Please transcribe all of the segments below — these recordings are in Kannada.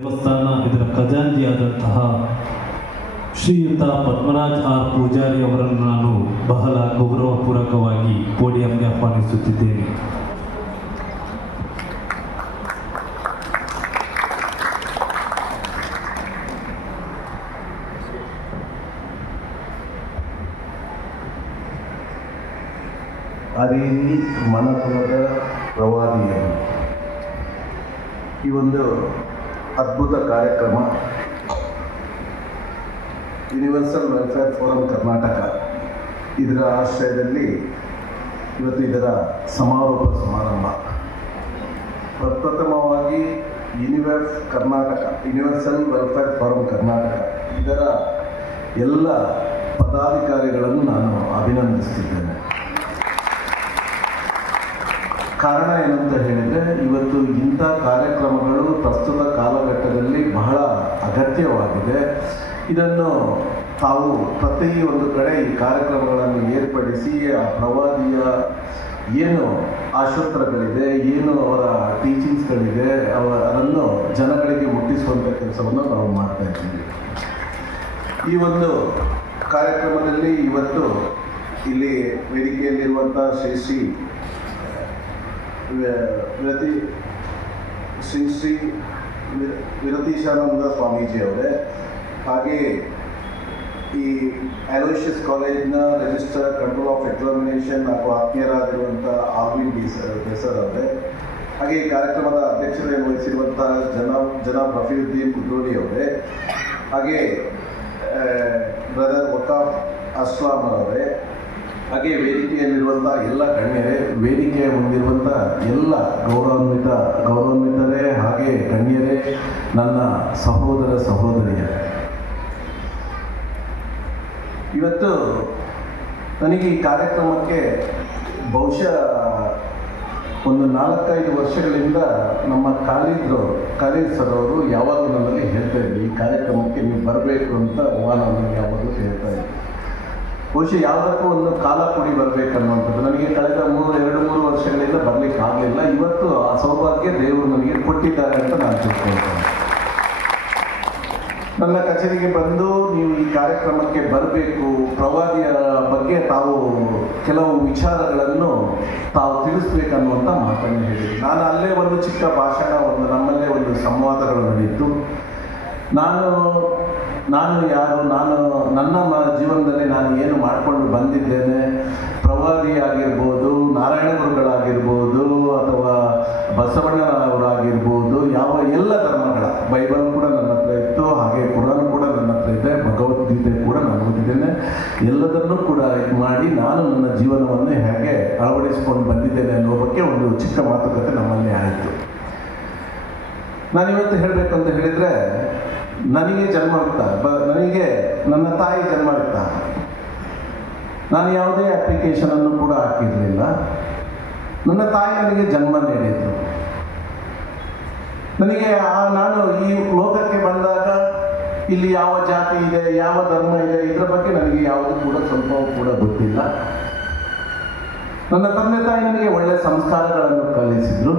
ದೇವಸ್ಥಾನ ಇದರ ಖಜಾಂಚಿಯಾದಂತಹ ಶ್ರೀಯುತ ಪದ್ಮರಾಜ್ ಆರ್ ಪೂಜಾರಿ ಅವರನ್ನು ನಾನು ಬಹಳ ಗೌರವಪೂರ್ವಕವಾಗಿ ಪೋಡಿಯಂಗೆ ಆಹ್ವಾನಿಸುತ್ತಿದ್ದೇನೆ. ಅರಿಯಲ್ಲಿ ಮನಕುಲದ ಪ್ರವಾದಿಯರು ಈ ಒಂದು ಅದ್ಭುತ ಕಾರ್ಯಕ್ರಮ ಯೂನಿವರ್ಸಲ್ ವೆಲ್ಫೇರ್ ಫೋರಂ ಕರ್ನಾಟಕ ಇದರ ಆಶ್ರಯದಲ್ಲಿ ಇವತ್ತು ಇದರ ಸಮಾರೋಪ ಸಮಾರಂಭ. ಪ್ರಪ್ರಥಮವಾಗಿ ಯೂನಿವರ್ಸಲ್ ವೆಲ್ಫೇರ್ ಫೋರಂ ಕರ್ನಾಟಕ ಇದರ ಎಲ್ಲ ಪದಾಧಿಕಾರಿಗಳನ್ನು ನಾನು ಅಭಿನಂದಿಸುತ್ತಿದ್ದೇನೆ. ಕಾರಣ ಏನಂತ ಹೇಳಿದರೆ, ಇವತ್ತು ಇಂಥ ಕಾರ್ಯಕ್ರಮಗಳು ಪ್ರಸ್ತುತ ಕಾಲಘಟ್ಟದಲ್ಲಿ ಬಹಳ ಅಗತ್ಯವಾಗಿದೆ. ಇದನ್ನು ತಾವು ಪ್ರತಿ ಒಂದು ಕಡೆ ಈ ಕಾರ್ಯಕ್ರಮಗಳನ್ನು ಏರ್ಪಡಿಸಿ ಆ ಪ್ರವಾದಿಯ ಏನು ಆಶೋತ್ತರಗಳಿದೆ, ಏನು ಅವರ ಟೀಚಿಂಗ್ಸ್ಗಳಿದೆ, ಅದನ್ನು ಜನಗಳಿಗೆ ಮುಟ್ಟಿಸುವಂಥ ಕೆಲಸವನ್ನು ನಾವು ಮಾಡ್ತಾ ಇದ್ದೀವಿ. ಈ ಒಂದು ಕಾರ್ಯಕ್ರಮದಲ್ಲಿ ಇವತ್ತು ಇಲ್ಲಿ ವೇದಿಕೆಯಲ್ಲಿರುವಂಥ ಶ್ರೀ ವಿರತೀಶಾನಂದ ಸ್ವಾಮೀಜಿ ಅವರೇ, ಹಾಗೆಯೇ ಈ ಅಲೋಷಿಯಸ್ ಕಾಲೇಜಿನ ರಿಜಿಸ್ಟರ್ ಕಂಟ್ರೋಲ್ ಆಫ್ ಎಕ್ಸಾಮಿನೇಷನ್ ಹಾಗೂ ಆತ್ಮೀಯರಾಗಿರುವಂಥ ಆಲ್ವಿನ್ ದೇಸರ್ ಅವರೇ, ಹಾಗೆ ಈ ಕಾರ್ಯಕ್ರಮದ ಅಧ್ಯಕ್ಷತೆಯನ್ನು ವಹಿಸಿರುವಂಥ ಜನಾಬ್ ರಫೀವುದ್ದೀನ್ ಕುದ್ರೋಳಿ ಅವರೇ, ಹಾಗೆ ಬ್ರದರ್ ವಕಾಫ್ ಅಸ್ಲಾಂ ಅವರೇ, ಹಾಗೆ ವೇದಿಕೆಯಲ್ಲಿರುವಂಥ ಎಲ್ಲ ಗಣ್ಯರೇ, ವೇದಿಕೆಯ ಮುಂದಿರುವಂಥ ಎಲ್ಲ ಗೌರವಾನ್ವಿತರೇ, ಹಾಗೆ ಗಣ್ಯರೇ, ನನ್ನ ಸಹೋದರ ಸಹೋದರಿಯರೇ, ಇವತ್ತು ನನಗೆ ಈ ಕಾರ್ಯಕ್ರಮಕ್ಕೆ ಬಹುಶಃ ಒಂದು 4-5 ವರ್ಷಗಳಿಂದ ನಮ್ಮ ಖಾಲಿದ್ ಸರ್ ಅವರು ಯಾವಾಗಲೂ ನನ್ನಲ್ಲಿ ಹೇಳ್ತಾ ಇದ್ದರು, ಈ ಕಾರ್ಯಕ್ರಮಕ್ಕೆ ನೀವು ಬರಬೇಕು ಅಂತ ನನಗೆ ಯಾವಾಗಲೂ ಹೇಳ್ತಾ ಇದ್ದರು. ಬಹುಶಃ ಯಾವುದಕ್ಕೂ ಒಂದು ಕಾಲ ಕೂಡಿ ಬರಬೇಕನ್ನುವಂಥದ್ದು ನನಗೆ ಕಳೆದ 2-3 ವರ್ಷಗಳಿಂದ ಬರಲಿಕ್ಕೆ ಆಗಲಿಲ್ಲ. ಇವತ್ತು ಆ ಸೌಭಾಗ್ಯ ದೇವರು ನನಗೆ ಕೊಟ್ಟಿದ್ದಾರೆ ಅಂತ ನಾನು ತಿಳ್ಕೊಳ್ತೇನೆ. ನನ್ನ ಕಚೇರಿಗೆ ಬಂದು ನೀವು ಈ ಕಾರ್ಯಕ್ರಮಕ್ಕೆ ಬರಬೇಕು, ಪ್ರವಾದಿಯ ಬಗ್ಗೆ ತಾವು ಕೆಲವು ವಿಚಾರಗಳನ್ನು ತಾವು ತಿಳಿಸ್ಬೇಕನ್ನುವಂಥ ಮಾತನ್ನು ಹೇಳಿದ್ರು. ನಾನು ಅಲ್ಲೇ ಒಂದು ಚಿಕ್ಕ ಭಾಷಣ, ನಮ್ಮಲ್ಲೇ ಒಂದು ಸಂವಾದಗಳು ನಡೆಯಿತು. ನಾನು ಯಾರು, ನನ್ನ ಜೀವನದಲ್ಲಿ ನಾನು ಏನು ಮಾಡಿಕೊಂಡು ಬಂದಿದ್ದೇನೆ, ಪ್ರವಾದಿ ಆಗಿರ್ಬೋದು, ನಾರಾಯಣ ಗುರುಗಳಾಗಿರ್ಬೋದು, ಅಥವಾ ಬಸವಣ್ಣನವರಾಗಿರ್ಬೋದು, ಎಲ್ಲ ಧರ್ಮಗಳ ಬೈಬಲ್ ಕೂಡ ನನ್ನ ಹತ್ರ ಇತ್ತು, ಹಾಗೆ ಕುರಾನ್ ಕೂಡ ನನ್ನ ಹತ್ರ ಇದೆ, ಭಗವದ್ಗೀತೆ ಕೂಡ ನಾನು ಓದಿದ್ದೇನೆ. ಎಲ್ಲದನ್ನೂ ಕೂಡ ಮಾಡಿ ನಾನು ನನ್ನ ಜೀವನವನ್ನು ಹೇಗೆ ಅಳವಡಿಸಿಕೊಂಡು ಬಂದಿದ್ದೇನೆ ಅನ್ನೋ ಬಗ್ಗೆ ಒಂದು ಚಿಕ್ಕ ಮಾತುಕತೆ ನಮ್ಮಲ್ಲಿ ಆಯಿತು. ನಾನಿವತ್ತು ಹೇಳಬೇಕಂತ ಹೇಳಿದರೆ, ನನಗೆ ನನಗೆ ನನ್ನ ತಾಯಿ ಜನ್ಮ ಇತ್ತ. ನಾನು ಯಾವುದೇ ಅಪ್ಲಿಕೇಶನನ್ನು ಕೂಡ ಹಾಕಿರಲಿಲ್ಲ. ನನ್ನ ತಾಯಿ ನನಗೆ ಜನ್ಮ ನೀಡಿದ್ರು. ನನಗೆ ನಾನು ಈ ಲೋಕಕ್ಕೆ ಬಂದಾಗ ಇಲ್ಲಿ ಯಾವ ಜಾತಿ ಇದೆ, ಯಾವ ಧರ್ಮ ಇದೆ, ಇದರ ಬಗ್ಗೆ ನನಗೆ ಯಾವುದು ಕೂಡ ಸ್ವಲ್ಪವೂ ಕೂಡ ಗೊತ್ತಿಲ್ಲ. ನನ್ನ ತಂದೆ ತಾಯಿ ನನಗೆ ಒಳ್ಳೆಯ ಸಂಸ್ಕಾರಗಳನ್ನು ಕಲಿಸಿದ್ರು.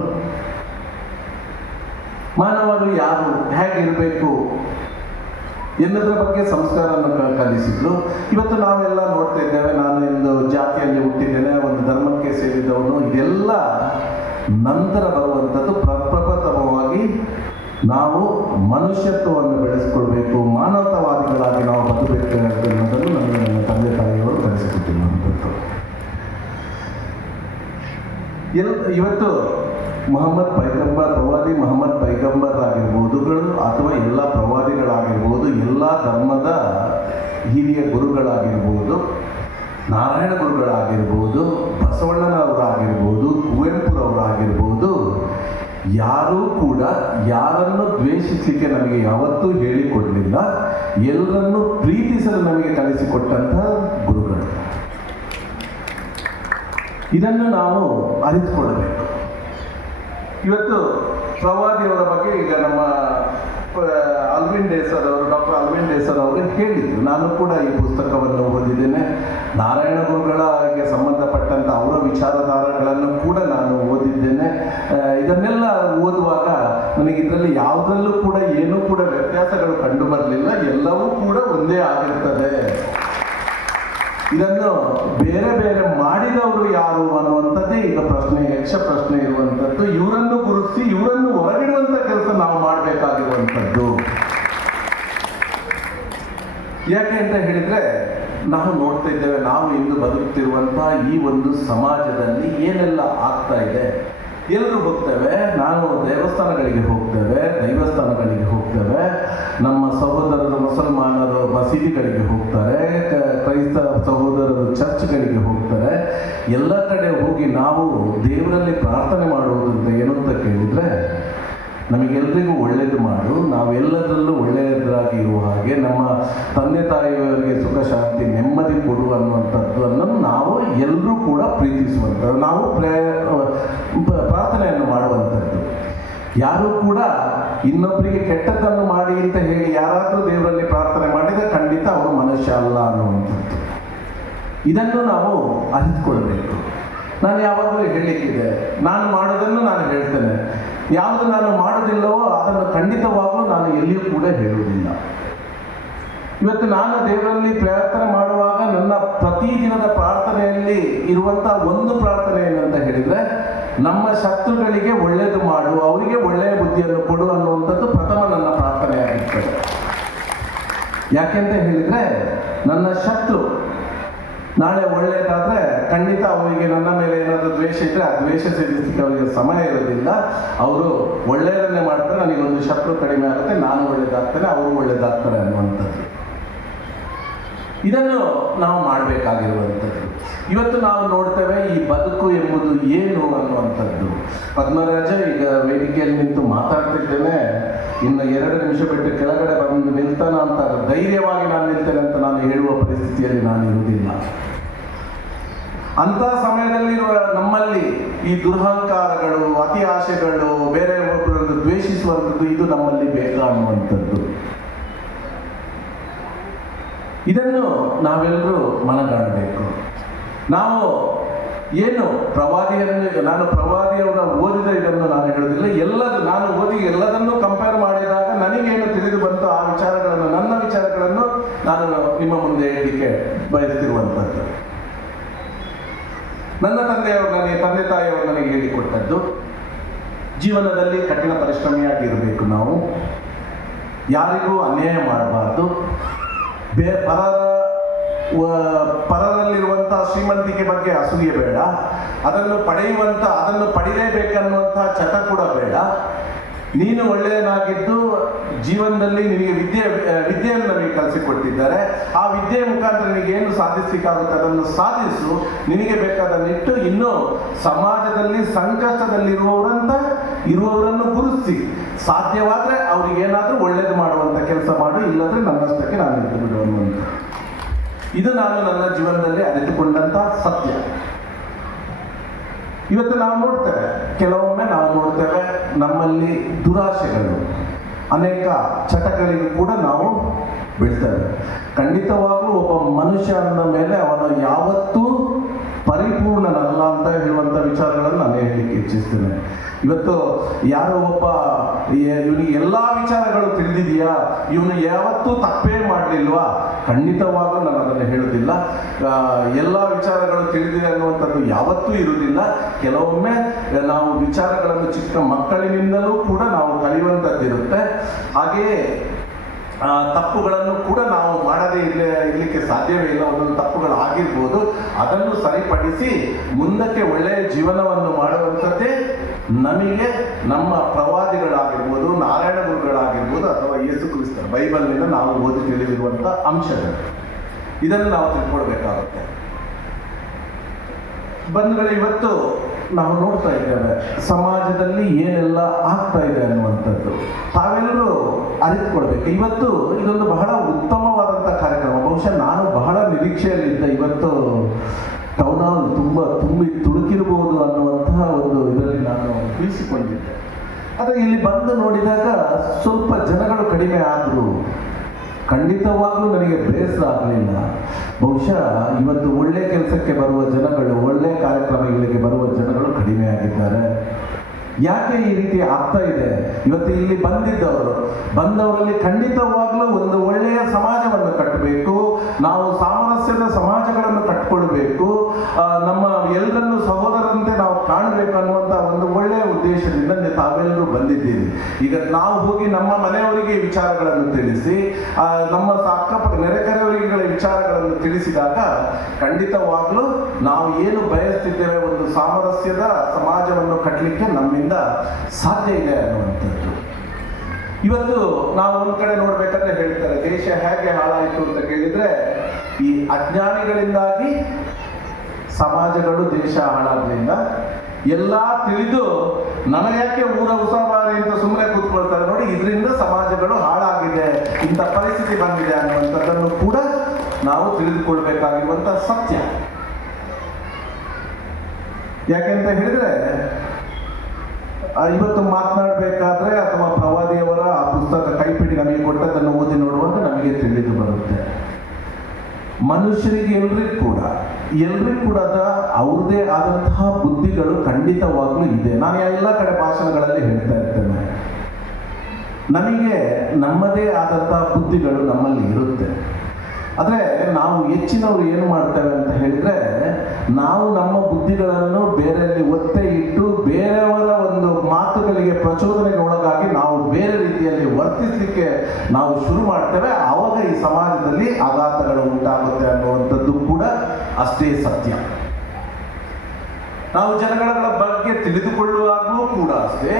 ಮಾನವರು ಯಾರು, ಹೇಗಿರಬೇಕು ಎನ್ನುವುದರ ಬಗ್ಗೆ ಸಂಸ್ಕಾರವನ್ನು ಕಲಿಸಿದ್ರು. ಇವತ್ತು ನಾವೆಲ್ಲ ನೋಡ್ತಾ ಇದ್ದೇವೆ, ನಾನು ಒಂದು ಜಾತಿಯಲ್ಲಿ ಹುಟ್ಟಿದ್ದೇನೆ, ಒಂದು ಧರ್ಮಕ್ಕೆ ಸೇರಿದವನು, ಇದೆಲ್ಲ ನಂತರ ಬರುವಂಥದ್ದು. ಪ್ರಪ್ರಥಮವಾಗಿ ನಾವು ಮನುಷ್ಯತ್ವವನ್ನು ಬೆಳೆಸ್ಕೊಳ್ಬೇಕು, ಮಾನವತಾವಾದಿಗಳಾಗಿ ನಾವು ಬದುಕಬೇಕು ಅನ್ನೋದನ್ನು ನನಗೆ ನನ್ನ ತಂದೆ ತಾಯಿಯವರು ಕಲಿಸಿಕೊಟ್ಟಿರುವಂಥದ್ದು. ಇವತ್ತು ಪ್ರವಾದಿ ಮೊಹಮ್ಮದ್ ಪೈಗಂಬರ್ ಆಗಿರ್ಬೋದುಗಳು, ಅಥವಾ ಎಲ್ಲ ಪ್ರವಾದಿಗಳಾಗಿರ್ಬೋದು, ಎಲ್ಲ ಧರ್ಮದ ಹಿರಿಯ ಗುರುಗಳಾಗಿರ್ಬೋದು, ನಾರಾಯಣ ಗುರುಗಳಾಗಿರ್ಬೋದು, ಬಸವಣ್ಣನವರಾಗಿರ್ಬೋದು, ಕುವೆಂಪುರವರಾಗಿರ್ಬೋದು, ಯಾರೂ ಕೂಡ ಯಾರನ್ನು ದ್ವೇಷಿಸಲಿಕ್ಕೆ ನಮಗೆ ಯಾವತ್ತೂ ಹೇಳಿಕೊಡಲಿಲ್ಲ. ಎಲ್ಲರನ್ನು ಪ್ರೀತಿಸಲು ನಮಗೆ ಕಲಿಸಿಕೊಟ್ಟಂತಹ ಗುರುಗಳು. ಇದನ್ನು ನಾವು ಅರಿತುಕೊಳ್ಳಬೇಕು. ಇವತ್ತು ಪ್ರವಾದಿಯವರ ಬಗ್ಗೆ ಈಗ ನಮ್ಮ ಡಾಕ್ಟರ್ ಅಲ್ವಿನ್ ಡೇಸರ್ ಅವರು ಹೇಳಿದರು. ನಾನು ಕೂಡ ಈ ಪುಸ್ತಕವನ್ನು ಓದಿದ್ದೇನೆ. ನಾರಾಯಣ ಗುರುಗಳಿಗೆ ಸಂಬಂಧಪಟ್ಟಂಥ ಅವರ ವಿಚಾರಧಾರೆಗಳನ್ನು ಕೂಡ ನಾನು ಓದಿದ್ದೇನೆ. ಇದನ್ನೆಲ್ಲ ಓದುವಾಗ ನನಗೆ ಇದರಲ್ಲಿ ಯಾವುದರಲ್ಲೂ ಕೂಡ ಏನೂ ಕೂಡ ವ್ಯತ್ಯಾಸಗಳು ಕಂಡು ಬರಲಿಲ್ಲ. ಎಲ್ಲವೂ ಕೂಡ ಒಂದೇ ಆಗಿರ್ತದೆ. ಇದನ್ನು ಬೇರೆ ಬೇರೆ ಮಾಡಿದವರು ಯಾರು ಅನ್ನುವಂಥದ್ದೇ ಈಗ ಪ್ರಶ್ನೆ, ಯಕ್ಷ ಪ್ರಶ್ನೆ ಇರುವಂಥದ್ದು. ಇವರನ್ನು ಗುರುತಿಸಿ ಇವರನ್ನು ಹೊರಗಿಡುವಂಥ ಕೆಲಸ ನಾವು ಮಾಡಬೇಕಾಗಿರುವಂಥದ್ದು. ಯಾಕೆ ಅಂತ ಹೇಳಿದರೆ, ನಾವು ನೋಡ್ತಾ ಇದ್ದೇವೆ, ನಾವು ಇಂದು ಬದುಕುತ್ತಿರುವಂಥ ಈ ಒಂದು ಸಮಾಜದಲ್ಲಿ ಏನೆಲ್ಲ ಆಗ್ತಾ ಇದೆ. ಎಲ್ಲರೂ ಹೋಗ್ತೇವೆ, ನಾವು ದೇವಸ್ಥಾನಗಳಿಗೆ ಹೋಗ್ತೇವೆ, ದೈವಸ್ಥಾನಗಳಿಗೆ ಹೋಗ್ತೇವೆ, ನಮ್ಮ ಸಹೋದರರು ಮುಸಲ್ಮಾನರು ಮಸೀದಿಗಳಿಗೆ ಹೋಗ್ತಾರೆ, ಕ್ರೈಸ್ತ ಸಹೋದರರು ಚರ್ಚ್ಗಳಿಗೆ ಹೋಗ್ತಾರೆ. ಎಲ್ಲ ಕಡೆ ಹೋಗಿ ನಾವು ದೇವರಲ್ಲಿ ಪ್ರಾರ್ಥನೆ ಮಾಡುವುದು ಅಂತ ಏನು ಅಂತ ಕೇಳಿದರೆ, ನಮಗೆಲ್ಲರಿಗೂ ಒಳ್ಳೆಯದು ಮಾಡು, ನಾವೆಲ್ಲದರಲ್ಲೂ ಒಳ್ಳೆಯದರಾಗಿ ಇರುವ ಹಾಗೆ, ನಮ್ಮ ತಂದೆ ತಾಯಿಯವರಿಗೆ ಸುಖ ಶಾಂತಿ ನೆಮ್ಮದಿ ಕೊಡು ಅನ್ನುವಂಥದ್ದನ್ನು ನಾವು ಎಲ್ಲರೂ ಕೂಡ ಪ್ರೀತಿಸುವಂಥದ್ದು, ನಾವು ಪ್ರಾರ್ಥನೆಯನ್ನು ಮಾಡುವಂಥದ್ದು. ಯಾರೂ ಕೂಡ ಇನ್ನೊಬ್ಬರಿಗೆ ಕೆಟ್ಟದ್ದನ್ನು ಮಾಡಿ ಅಂತ ಹೇಳಿ ಯಾರಾದರೂ ದೇವರಲ್ಲಿ ಪ್ರಾರ್ಥನೆ ಮಾಡಿದರೆ ಖಂಡಿತ ಅವನು ಮನುಷ್ಯ ಅಲ್ಲ ಅನ್ನುವಂಥದ್ದು. ಇದನ್ನು ನಾವು ಅರಿತುಕೊಳ್ಬೇಕು. ನಾನು ಯಾವಾಗಲೂ ಹೇಳಲಿಕ್ಕಿದೆ, ನಾನು ಮಾಡೋದನ್ನು ನಾನು ಹೇಳ್ತೇನೆ, ಯಾವುದು ನಾನು ಮಾಡೋದಿಲ್ಲವೋ ಅದನ್ನು ಖಂಡಿತವಾಗಲೂ ನಾನು ಎಲ್ಲಿಯೂ ಕೂಡ ಹೇಳುವುದಿಲ್ಲ. ಇವತ್ತು ನಾನು ದೇವರಲ್ಲಿ ಪ್ರಾರ್ಥನೆ ಮಾಡುವಾಗ ನನ್ನ ಪ್ರತಿದಿನದ ಪ್ರಾರ್ಥನೆಯಲ್ಲಿ ಇರುವಂಥ ಒಂದು ಪ್ರಾರ್ಥನೆ ಏನಂತ ಹೇಳಿದರೆ, ನಮ್ಮ ಶತ್ರುಗಳಿಗೆ ಒಳ್ಳೆಯದು ಮಾಡು, ಅವರಿಗೆ ಒಳ್ಳೆಯ ಬುದ್ಧಿಯನ್ನು ಕೊಡು ಅನ್ನುವಂಥದ್ದು ಪ್ರಥಮ ನನ್ನ ಪ್ರಾರ್ಥನೆಯಾಗಿರ್ತದೆ. ಯಾಕೆಂತ ಹೇಳಿದರೆ, ನನ್ನ ಶತ್ರು ನಾಳೆ ಒಳ್ಳೆಯದಾದರೆ ಖಂಡಿತ ಅವರಿಗೆ ನನ್ನ ಮೇಲೆ ಏನಾದರೂ ದ್ವೇಷ ಇದ್ದರೆ ಆ ದ್ವೇಷ ಸೇರಿಸಲಿಕ್ಕೆ ಅವರಿಗೆ ಸಮಯ ಇರೋದಿಲ್ಲ. ಅವರು ಒಳ್ಳೆಯದನ್ನೇ ಮಾಡ್ತಾರೆ, ನನಗೊಂದು ಶತ್ರು ಕಡಿಮೆ ಆಗುತ್ತೆ, ನಾನು ಒಳ್ಳೆಯದಾಗ್ತೇನೆ, ಅವರು ಒಳ್ಳೆಯದಾಗ್ತಾರೆ ಅನ್ನುವಂಥದ್ದು. ಇದನ್ನು ನಾವು ಮಾಡಬೇಕಾಗಿರುವಂಥದ್ದು. ಇವತ್ತು ನಾವು ನೋಡ್ತೇವೆ ಈ ಬದುಕು ಎಂಬುದು ಏನು ಅನ್ನುವಂಥದ್ದು. ಪದ್ಮರಾಜ ಈಗ ವೇದಿಕೆಯಲ್ಲಿ ನಿಂತು ಮಾತಾಡ್ತಿದ್ದೇನೆ, ಇನ್ನು 2 ನಿಮಿಷ ಬಿಟ್ಟು ಕೆಳಗಡೆ ಬಂದು ನಿಲ್ತಾನ ಅಂತ ಧೈರ್ಯವಾಗಿ ನಾನು ನಿಲ್ತೇನೆ ಅಂತ ನಾನು ಹೇಳುವ ಪರಿಸ್ಥಿತಿಯಲ್ಲಿ ನಾನು ಇರುವುದಿಲ್ಲ. ಅಂಥ ಸಮಯದಲ್ಲಿರುವ ನಮ್ಮಲ್ಲಿ ಈ ದುರಹಂಕಾರಗಳು, ಅತಿ ಆಶೆಗಳು, ಬೇರೆ ಒಬ್ಬರನ್ನು ದ್ವೇಷಿಸುವಂಥದ್ದು ಇದು ನಮ್ಮಲ್ಲಿ ಬೇಕಾ ಅನ್ನುವಂಥದ್ದು. ಇದನ್ನು ನಾವೆಲ್ಲರೂ ಮನಗಾಣಬೇಕು. ನಾವು ಏನು ನಾನು ಪ್ರವಾದಿಯವರ ಓದಿದ ಇದನ್ನು ನಾನು ಹೇಳುವುದಿಲ್ಲ, ನಾನು ಓದಿ ಎಲ್ಲದನ್ನು ಕಂಪೇರ್ ಮಾಡಿದಾಗ ನನಗೇನು ತಿಳಿದು ಬಂತು ಆ ವಿಚಾರಗಳನ್ನು, ನನ್ನ ವಿಚಾರಗಳನ್ನು ನಾನು ನಿಮ್ಮ ಮುಂದೆ ಹೇಳಲಿಕ್ಕೆ ಬಯಸ್ತಿರುವಂಥದ್ದು. ನನ್ನ ತಂದೆ ತಾಯಿಯವರು ನನಗೆ ಹೇಳಿಕೊಟ್ಟದ್ದು, ಜೀವನದಲ್ಲಿ ಕಠಿಣ ಪರಿಶ್ರಮಿಯಾಗಿರಬೇಕು, ನಾವು ಯಾರಿಗೂ ಅನ್ಯಾಯ ಮಾಡಬಾರ್ದು, ಪರರಲ್ಲಿರುವಂಥ ಶ್ರೀಮಂತಿಕೆ ಬಗ್ಗೆ ಅಸೂಯೆ ಬೇಡ, ಅದನ್ನು ಪಡೆಯಲೇಬೇಕನ್ನುವಂಥ ಚಟ ಕೂಡ ಬೇಡ. ನೀನು ಒಳ್ಳೆಯನಾಗಿದ್ದು ಜೀವನದಲ್ಲಿ ನಿನಗೆ ವಿದ್ಯೆಯನ್ನು ನಮಗೆ ಕಲಿಸಿಕೊಟ್ಟಿದ್ದಾರೆ, ಆ ವಿದ್ಯೆಯ ಮುಖಾಂತರ ನಿನಗೆ ಏನು ಸಾಧಿಸಲಿಕ್ಕಾಗುತ್ತೆ ಅದನ್ನು ಸಾಧಿಸು, ನಿನಗೆ ಬೇಕಾದನ್ನಿಟ್ಟು ಇನ್ನು ಸಮಾಜದಲ್ಲಿ ಇರುವವರನ್ನು ಗುರುತಿಸಿ ಸಾಧ್ಯವಾದರೆ ಅವರಿಗೇನಾದರೂ ಒಳ್ಳೇದು ಮಾಡುವಂಥ ಕೆಲಸ ಮಾಡು, ಇಲ್ಲದ್ರೆ ನನ್ನಷ್ಟಕ್ಕೆ ನಾನು ಇದ್ದು ಬಿಡುವಂಥ. ಇದು ನಾನು ನನ್ನ ಜೀವನದಲ್ಲಿ ಅರಿತುಕೊಂಡಂಥ ಸತ್ಯ. ಇವತ್ತು ಕೆಲವೊಮ್ಮೆ ನಾವು ನೋಡ್ತೇವೆ ನಮ್ಮಲ್ಲಿ ದುರಾಶೆಗಳು, ಅನೇಕ ಚಟಗಳಿಗೆ ಕೂಡ ನಾವು ಬಿಡ್ತೇವೆ. ಖಂಡಿತವಾಗ್ಲೂ ಒಬ್ಬ ಮನುಷ್ಯ ಅಂದ ಮೇಲೆ ಅವನು ಯಾವತ್ತೂ ಪರಿಪೂರ್ಣನಲ್ಲ ಅಂತ ಹೇಳುವಂಥ ವಿಚಾರಗಳನ್ನು ನಾನು ಹೇಳಲಿಕ್ಕೆ ಇಚ್ಛಿಸ್ತೇನೆ. ಇವತ್ತು ಯಾರೋ ಒಬ್ಬ ಇವನಿಗೆ ಎಲ್ಲ ವಿಚಾರಗಳು ತಿಳಿದಿದೆಯಾ, ಇವನು ಯಾವತ್ತೂ ತಪ್ಪೇ ಮಾಡಲಿಲ್ವಾ, ಖಂಡಿತವಾಗೂ ನಾನು ಅದನ್ನು ಹೇಳುವುದಿಲ್ಲ. ಎಲ್ಲ ವಿಚಾರಗಳು ತಿಳಿದಿದೆ ಅನ್ನುವಂಥದ್ದು ಯಾವತ್ತೂ ಇರುವುದಿಲ್ಲ. ಕೆಲವೊಮ್ಮೆ ನಾವು ವಿಚಾರಗಳನ್ನು ಚಿಕ್ಕ ಮಕ್ಕಳಿನಿಂದಲೂ ಕೂಡ ನಾವು ಕಲಿಯುವಂಥದ್ದಿರುತ್ತೆ. ಹಾಗೆಯೇ ತಪ್ಪುಗಳನ್ನು ಕೂಡ ನಾವು ಮಾಡದೇ ಇರಲಿಕ್ಕೆ ಸಾಧ್ಯವೇ ಇಲ್ಲ. ಒಂದೊಂದು ತಪ್ಪುಗಳು ಆಗಿರ್ಬೋದು, ಅದನ್ನು ಸರಿಪಡಿಸಿ ಮುಂದಕ್ಕೆ ಒಳ್ಳೆಯ ಜೀವನವನ್ನು ಮಾಡುವಂಥದ್ದೇ ನಮಗೆ ನಮ್ಮ ಪ್ರವಾದಿಗಳಾಗಿರ್ಬೋದು, ನಾರಾಯಣ ಗುರುಗಳಾಗಿರ್ಬೋದು, ಅಥವಾ ಯೇಸು ಕ್ರಿಸ್ತ ಬೈಬಲ್ನಿಂದ ನಾವು ಓದಿ ತಿಳಿದಿರುವಂಥ ಅಂಶಗಳು. ಇದನ್ನು ನಾವು ತಿಳ್ಕೊಳ್ಬೇಕಾಗುತ್ತೆ. ಬಂಧುಗಳೇ, ಇವತ್ತು ನಾವು ನೋಡ್ತಾ ಇದ್ದೇವೆ ಸಮಾಜದಲ್ಲಿ ಏನೆಲ್ಲ ಆಗ್ತಾ ಇದೆ ಅನ್ನುವಂಥದ್ದು ತಾವೆಲ್ಲರೂ ಅರಿತುಕೊಳ್ಬೇಕು. ಇವತ್ತು ಇದೊಂದು ಬಹಳ ಉತ್ತಮವಾದಂಥ ಕಾರ್ಯಕ್ರಮ. ಬಹುಶಃ ನಾನು ಬಹಳ ನಿರೀಕ್ಷೆಯಲ್ಲಿದ್ದೆ, ಇವತ್ತು ಟೌನ್ ಹಾಲ್ ತುಂಬಿ ತುಳುಕಿರ್ಬೋದು ಅನ್ನುವಂತಹ ಒಂದು ಇದರಲ್ಲಿ ನಾನು ಊಹಿಸಿಕೊಂಡಿದ್ದೆ. ಆದರೆ ಇಲ್ಲಿ ಬಂದು ನೋಡಿದಾಗ ಸ್ವಲ್ಪ ಜನಗಳು ಕಡಿಮೆ ಆದರು. ಖಂಡಿತವಾಗ್ಲೂ ನನಗೆ ಬೇಸರ ಆಗಲಿಲ್ಲ. ಬಹುಶಃ ಇವತ್ತು ಒಳ್ಳೆ ಕೆಲಸಕ್ಕೆ ಬರುವ ಜನಗಳು, ಒಳ್ಳೆ ಕಾರ್ಯಕ್ರಮಗಳಿಗೆ ಬರುವ ಜನಗಳು ಕಡಿಮೆ ಆಗಿದ್ದಾರೆ. ಯಾಕೆ ಈ ರೀತಿ ಆಗ್ತಾ ಇದೆ? ಇವತ್ತು ಇಲ್ಲಿ ಬಂದವರಲ್ಲಿ ಖಂಡಿತವಾಗ್ಲೂ ಒಂದು ಒಳ್ಳೆಯ ಸಮಾಜವನ್ನು ಕಟ್ಟಬೇಕು, ನಾವು ಸಾಮರಸ್ಯದ ಸಮಾಜಗಳನ್ನು ಕಟ್ಕೊಳ್ಬೇಕು, ನಮ್ಮ ಎಲ್ಲರನ್ನು ಸಹೋದರಂತೆ ನಾವು ಕಾಣಬೇಕು ಅನ್ನುವಂಥ ಒಂದು ಒಳ್ಳೆಯ ಉದ್ದೇಶದಿಂದ ತಾವೆಲ್ಲರೂ ಬಂದಿದ್ದೀರಿ. ಈಗ ನಾವು ಹೋಗಿ ನಮ್ಮ ಮನೆಯವರಿಗೆ ವಿಚಾರಗಳನ್ನು ತಿಳಿಸಿ, ನಮ್ಮ ಅಕ್ಕಪಕ್ಕ ನೆರೆಕರೆಯವರಿಗೆ ವಿಚಾರಗಳನ್ನು ತಿಳಿಸಿದಾಗ ಖಂಡಿತವಾಗ್ಲೂ ನಾವು ಏನು ಬಯಸ್ತಿದ್ದೇವೆ, ಒಂದು ಸಾಮರಸ್ಯದ ಸಮಾಜವನ್ನು ಕಟ್ಟಲಿಕ್ಕೆ ನಮ್ಮಿಂದ ಸಾಧ್ಯ ಇದೆ ಅನ್ನುವಂಥದ್ದು. ಇವತ್ತು ನಾವು ಒಂದು ಕಡೆ ನೋಡ್ಬೇಕಂದ್ರೆ ಹೇಳ್ತಾರೆ, ದೇಶ ಹೇಗೆ ಹಾಳಾಯಿತು ಅಂತ ಕೇಳಿದ್ರೆ ಈ ಅಜ್ಞಾನಿಗಳಿಂದಾಗಿ ಸಮಾಜಗಳು, ದೇಶ ಹಾಳಾದ್ರಿಂದ ಎಲ್ಲ ತಿಳಿದು ನನಗ್ಯಾಕೆ ಊರ ಉಸಾಬಾರಿ ಅಂತ ಸುಮ್ಮನೆ ಕೂತ್ಕೊಳ್ತಾರೆ ನೋಡಿ, ಇದರಿಂದ ಸಮಾಜಗಳು ಹಾಳಾಗಿದೆ, ಇಂಥ ಪರಿಸ್ಥಿತಿ ಬಂದಿದೆ ಅನ್ನುವಂಥದ್ದನ್ನು ಕೂಡ ನಾವು ತಿಳಿದುಕೊಳ್ಬೇಕಾಗಿರುವಂಥ ಸತ್ಯ. ಯಾಕೆಂತ ಹೇಳಿದ್ರೆ ಇವತ್ತು ಮಾತನಾಡಬೇಕಾದ್ರೆ ಅಥವಾ ಪ್ರವಾದಿಯವರ ಆ ಪುಸ್ತಕ ಕೈಪಿಡಿ ನಮಗೆ ಕೊಟ್ಟದನ್ನು ಓದಿ ನೋಡುವಾಗ ನಮಗೆ ತಿಳಿದು ಬರುತ್ತೆ. ಮನುಷ್ಯರಿಗೆ ಎಲ್ರಿಗೂ ಕೂಡ ಅವ್ರದೇ ಆದಂತಹ ಬುದ್ಧಿಗಳು ಖಂಡಿತವಾಗ್ಲೂ ಇದೆ. ನಾನು ಎಲ್ಲ ಕಡೆ ಭಾಷಣಗಳಲ್ಲಿ ಹೇಳ್ತಾ ಇರ್ತೇನೆ, ನಮಗೆ ನಮ್ಮದೇ ಆದಂತಹ ಬುದ್ಧಿಗಳು ನಮ್ಮಲ್ಲಿ ಇರುತ್ತೆ. ಆದರೆ ನಾವು ಹೆಚ್ಚಿನವರು ಏನು ಮಾಡ್ತೇವೆ ಅಂತ ಹೇಳಿದ್ರೆ, ನಾವು ನಮ್ಮ ಬುದ್ಧಿಗಳನ್ನು ಬೇರೆಯಲ್ಲಿ ಒತ್ತೆ ಇಟ್ಟು ಬೇರೆಯವರ ಒಂದು ಮಾತುಗಳಿಗೆ ಪ್ರಚೋದನೆಗೆ ಒಳಗಾಗಿ ನಾವು ಬೇರೆ ರೀತಿಯಲ್ಲಿ ವರ್ತಿಸಲಿಕ್ಕೆ ನಾವು ಶುರು ಮಾಡ್ತೇವೆ. ಆವಾಗ ಈ ಸಮಾಜದಲ್ಲಿ ಆಘಾತಗಳು ಉಂಟಾಗುತ್ತೆ ಅನ್ನುವಂಥದ್ದು ಕೂಡ ಅಷ್ಟೇ ಸತ್ಯ. ನಾವು ಜನಗಳ ಬಗ್ಗೆ ತಿಳಿದುಕೊಳ್ಳುವಾಗಲೂ ಕೂಡ ಅಷ್ಟೇ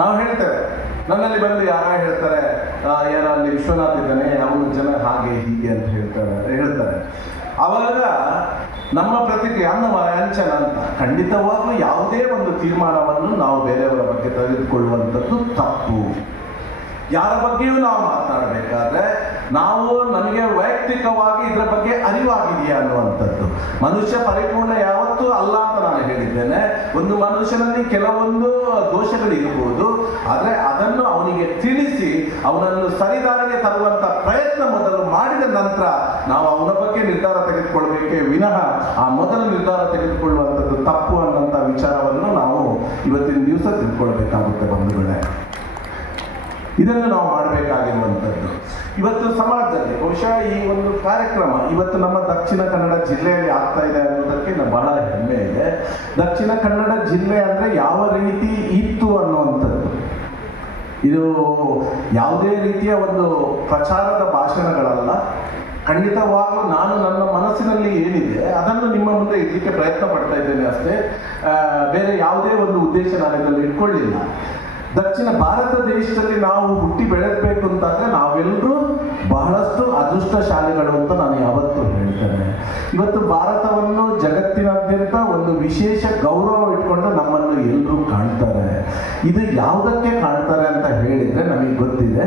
ನಾವು ಹೇಳ್ತೇವೆ, ನನ್ನಲ್ಲಿ ಬಂದು ಯಾರ ಹೇಳ್ತಾರೆ, ಯಾರ ಅಲ್ಲಿ ವಿಶ್ವನಾಥ್ ಇದ್ದಾನೆ, ಅವನು ಜನ ಹಾಗೆ ಹೀಗೆ ಅಂತ ಹೇಳ್ತಾರೆ. ಅವಾಗ ನಮ್ಮ ಪ್ರತಿಕ್ರಿಯೆ ಅಂಚನ ಅಂತ. ಖಂಡಿತವಾಗ್ಲೂ ಯಾವುದೇ ಒಂದು ತೀರ್ಮಾನವನ್ನು ನಾವು ಬೇರೆಯವರ ಬಗ್ಗೆ ತೆಗೆದುಕೊಳ್ಳುವಂಥದ್ದು ತಪ್ಪು. ಯಾರ ಬಗ್ಗೆಯೂ ನಾವು ಮಾತನಾಡಬೇಕಾದ್ರೆ ನನಗೆ ವೈಯಕ್ತಿಕವಾಗಿ ಇದರ ಬಗ್ಗೆ ಅರಿವಾಗಿದೆಯಾ ಅನ್ನುವಂಥದ್ದು. ಮನುಷ್ಯ ಪರಿಪೂರ್ಣ ಯಾವತ್ತೂ ಅಲ್ಲ ಅಂತ ನಾನು ಹೇಳಿದ್ದೇನೆ. ಒಂದು ಮನುಷ್ಯನಲ್ಲಿ ಕೆಲವೊಂದು ದೋಷಗಳಿರ್ಬೋದು, ಆದರೆ ಅದನ್ನು ಅವನಿಗೆ ತಿಳಿಸಿ ಅವನನ್ನು ಸರಿದಾರಿಗೆ ತರುವಂಥ ಪ್ರಯತ್ನ ಮೊದಲು ಮಾಡಿದ ನಂತರ ನಾವು ಅವನ ಬಗ್ಗೆ ನಿರ್ಧಾರ ತೆಗೆದುಕೊಳ್ಬೇಕೇ ವಿನಃ ಆ ಮೊದಲು ನಿರ್ಧಾರ ತೆಗೆದುಕೊಳ್ಳುವಂಥದ್ದು ತಪ್ಪು ಅನ್ನೋಂಥ ವಿಚಾರವನ್ನು ನಾವು ಇವತ್ತಿನ ದಿವಸ ತಿಳ್ಕೊಳ್ಬೇಕಾಗುತ್ತೆ ಬಂಧುಗಳೇ. ಇದನ್ನು ನಾವು ಮಾಡಬೇಕಾಗಿರುವಂಥದ್ದು. ಇವತ್ತು ಸಮಾಜದಲ್ಲಿ ಬಹುಶಃ ಈ ಒಂದು ಕಾರ್ಯಕ್ರಮ ಇವತ್ತು ನಮ್ಮ ದಕ್ಷಿಣ ಕನ್ನಡ ಜಿಲ್ಲೆಯಲ್ಲಿ ಆಗ್ತಾ ಇದೆ ಅನ್ನೋದಕ್ಕೆ ಬಹಳ ಹೆಮ್ಮೆ ಇದೆ. ದಕ್ಷಿಣ ಕನ್ನಡ ಜಿಲ್ಲೆ ಅಂದರೆ ಯಾವ ರೀತಿ ಇತ್ತು ಅನ್ನುವಂಥದ್ದು, ಇದು ಯಾವುದೇ ರೀತಿಯ ಒಂದು ಪ್ರಚಾರದ ಭಾಷಣಗಳಲ್ಲ. ಖಂಡಿತವಾಗಲೂ ನಾನು ನನ್ನ ಮನಸ್ಸಿನಲ್ಲಿ ಏನಿದೆ ಅದನ್ನು ನಿಮ್ಮ ಮುಂದೆ ಇಡಲಿಕ್ಕೆ ಪ್ರಯತ್ನ ಪಡ್ತಾ ಇದ್ದೇನೆ ಅಷ್ಟೇ. ಬೇರೆ ಯಾವುದೇ ಒಂದು ಉದ್ದೇಶ ನಾನು ಇದರಲ್ಲಿ ಇಟ್ಕೊಳ್ಳಿಲ್ಲ. ದಕ್ಷಿಣ ಭಾರತ ದೇಶದಲ್ಲಿ ನಾವು ಹುಟ್ಟಿ ಬೆಳೆದಬೇಕು ಅಂತಂದರೆ ನಾವೆಲ್ಲರೂ ಬಹಳಷ್ಟು ಅದೃಷ್ಟಶಾಲಿಗಳು ಅಂತ ನಾನು ಯಾವತ್ತೂ ಹೇಳ್ತೇನೆ. ಇವತ್ತು ಭಾರತವನ್ನು ಜಗತ್ತಿನಾದ್ಯಂತ ಒಂದು ವಿಶೇಷ ಗೌರವ ಇಟ್ಕೊಂಡು ನಮ್ಮನ್ನು ಎಲ್ಲರೂ ಕಾಣ್ತಾರೆ. ಇದು ಯಾವುದಕ್ಕೆ ಕಾಣ್ತಾರೆ ಅಂತ ಹೇಳಿದರೆ ನಮಗೆ ಗೊತ್ತಿದೆ,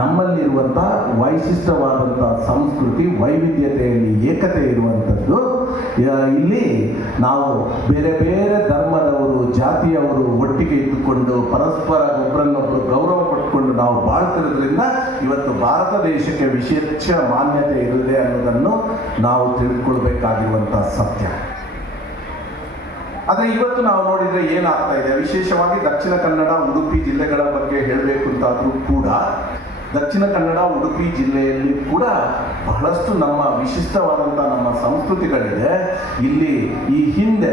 ನಮ್ಮಲ್ಲಿರುವಂಥ ವೈಶಿಷ್ಟ್ಯವಾದಂಥ ಸಂಸ್ಕೃತಿ, ವೈವಿಧ್ಯತೆಯಲ್ಲಿ ಏಕತೆ ಇರುವಂಥದ್ದು. ಇಲ್ಲಿ ನಾವು ಬೇರೆ ಬೇರೆ ಧರ್ಮದವರು, ಜಾತಿಯವರು ಒಟ್ಟಿಗೆ ಇದ್ದುಕೊಂಡು ಪರಸ್ಪರ ಒಬ್ಬರನ್ನೊಬ್ಬರು ಗೌರವ ಪಡ್ಕೊಂಡು ನಾವು ಬಾಳ್ತಿರೋದ್ರಿಂದ ಇವತ್ತು ಭಾರತ ದೇಶಕ್ಕೆ ವಿಶೇಷ ಮಾನ್ಯತೆ ಇರುತ್ತದೆ ಅನ್ನೋದನ್ನು ನಾವು ತಿಳ್ಕೊಳ್ಬೇಕಾಗಿರುವಂಥ ಸತ್ಯ. ಆದರೆ ಇವತ್ತು ನಾವು ನೋಡಿದರೆ ಏನಾಗ್ತಾ ಇದೆ, ವಿಶೇಷವಾಗಿ ದಕ್ಷಿಣ ಕನ್ನಡ, ಉಡುಪಿ ಜಿಲ್ಲೆಗಳ ಬಗ್ಗೆ ಹೇಳಬೇಕು ಅಂತಾದರೂ ಕೂಡ ದಕ್ಷಿಣ ಕನ್ನಡ, ಉಡುಪಿ ಜಿಲ್ಲೆಯಲ್ಲಿ ಕೂಡ ಬಹಳಷ್ಟು ನಮ್ಮ ವಿಶಿಷ್ಟವಾದಂಥ ನಮ್ಮ ಸಂಸ್ಕೃತಿಗಳಿದೆ. ಇಲ್ಲಿ ಈ ಹಿಂದೆ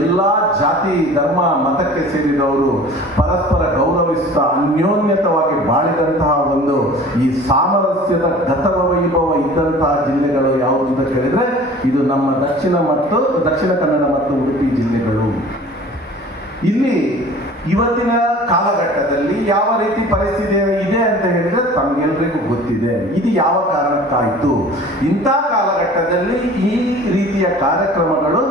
ಎಲ್ಲ ಜಾತಿ, ಧರ್ಮ, ಮತಕ್ಕೆ ಸೇರಿದವರು ಪರಸ್ಪರ ಗೌರವಿಸುತ್ತಾ ಅನ್ಯೋನ್ಯತವಾಗಿ ಬಾಳಿದಂತಹ ಒಂದು ಈ ಸಾಮರಸ್ಯದ ಗತವ ವೈಭವ ಇದ್ದಂತಹ ಜಿಲ್ಲೆಗಳು ಯಾವುದು ಅಂತ ಕೇಳಿದರೆ ಇದು ನಮ್ಮ ದಕ್ಷಿಣ ಕನ್ನಡ ಮತ್ತು ಉಡುಪಿ ಜಿಲ್ಲೆಗಳು. ಇಲ್ಲಿ ಇವತ್ತಿನ ಕಾಲಘಟ್ಟದಲ್ಲಿ ಯಾವ ರೀತಿ ಪರಿಸ್ಥಿತಿ ಇದೆ ಅಂತ ಹೇಳಿದ್ರೆ ತಮಗೆಲ್ಲರಿಗೂ ಗೊತ್ತಿದೆ. ಇದು ಯಾವ ಕಾರಣಕ್ಕಾಯಿತು? ಇಂಥ ಕಾಲಘಟ್ಟದಲ್ಲಿ ಈ ರೀತಿಯ ಕಾರ್ಯಕ್ರಮಗಳು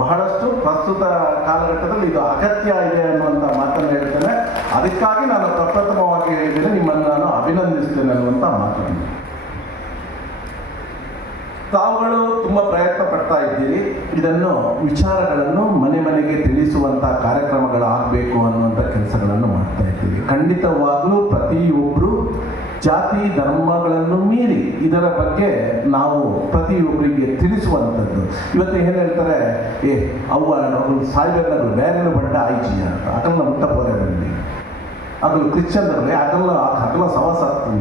ಬಹಳಷ್ಟು ಪ್ರಸ್ತುತ ಕಾಲಘಟ್ಟದಲ್ಲಿ ಇದು ಅಗತ್ಯ ಇದೆ ಅನ್ನುವಂಥ ಮಾತನ್ನು ಹೇಳ್ತೇನೆ. ಅದಕ್ಕಾಗಿ ನಾನು ಪ್ರಪ್ರಥಮವಾಗಿ ಹೇಳಿದ್ದೇನೆ, ನಿಮ್ಮನ್ನು ನಾನು ಅಭಿನಂದಿಸ್ತೇನೆ ಅನ್ನುವಂಥ ಮಾತನ್ನು. ತಾವುಗಳು ತುಂಬ ಪ್ರಯತ್ನ ಪಡ್ತಾ ಇದ್ದೀರಿ. ಇದನ್ನು ವಿಚಾರಗಳನ್ನು ಮನೆ ಮನೆಗೆ ತಿಳಿಸುವಂಥ ಕಾರ್ಯಕ್ರಮಗಳು ಆಗಬೇಕು ಅನ್ನುವಂಥ ಕೆಲಸಗಳನ್ನು ಮಾಡ್ತಾ ಇದ್ದೀವಿ. ಖಂಡಿತವಾಗ್ಲೂ ಪ್ರತಿಯೊಬ್ಬರು ಜಾತಿ ಧರ್ಮಗಳನ್ನು ಮೀರಿ ಇದರ ಬಗ್ಗೆ ನಾವು ಪ್ರತಿಯೊಬ್ಬರಿಗೆ ತಿಳಿಸುವಂಥದ್ದು. ಇವತ್ತು ಏನು ಹೇಳ್ತಾರೆ, ಅವ್ವ ಸಾಯ್ಬೇಕಂದ್ರೆ ಬೇರೆ ಬಡ್ಡ ಆಯ್ಜಿ ಅಂತ ಅದನ್ನ ಮುಟ್ಟ ಪೋರೆ ಬಂದು ಅದು ಕ್ರಿಶ್ಚಿಯನ್ರಲ್ಲಿ ಅದೆಲ್ಲ ಸವಾಸ ಆಗ್ತದೆ.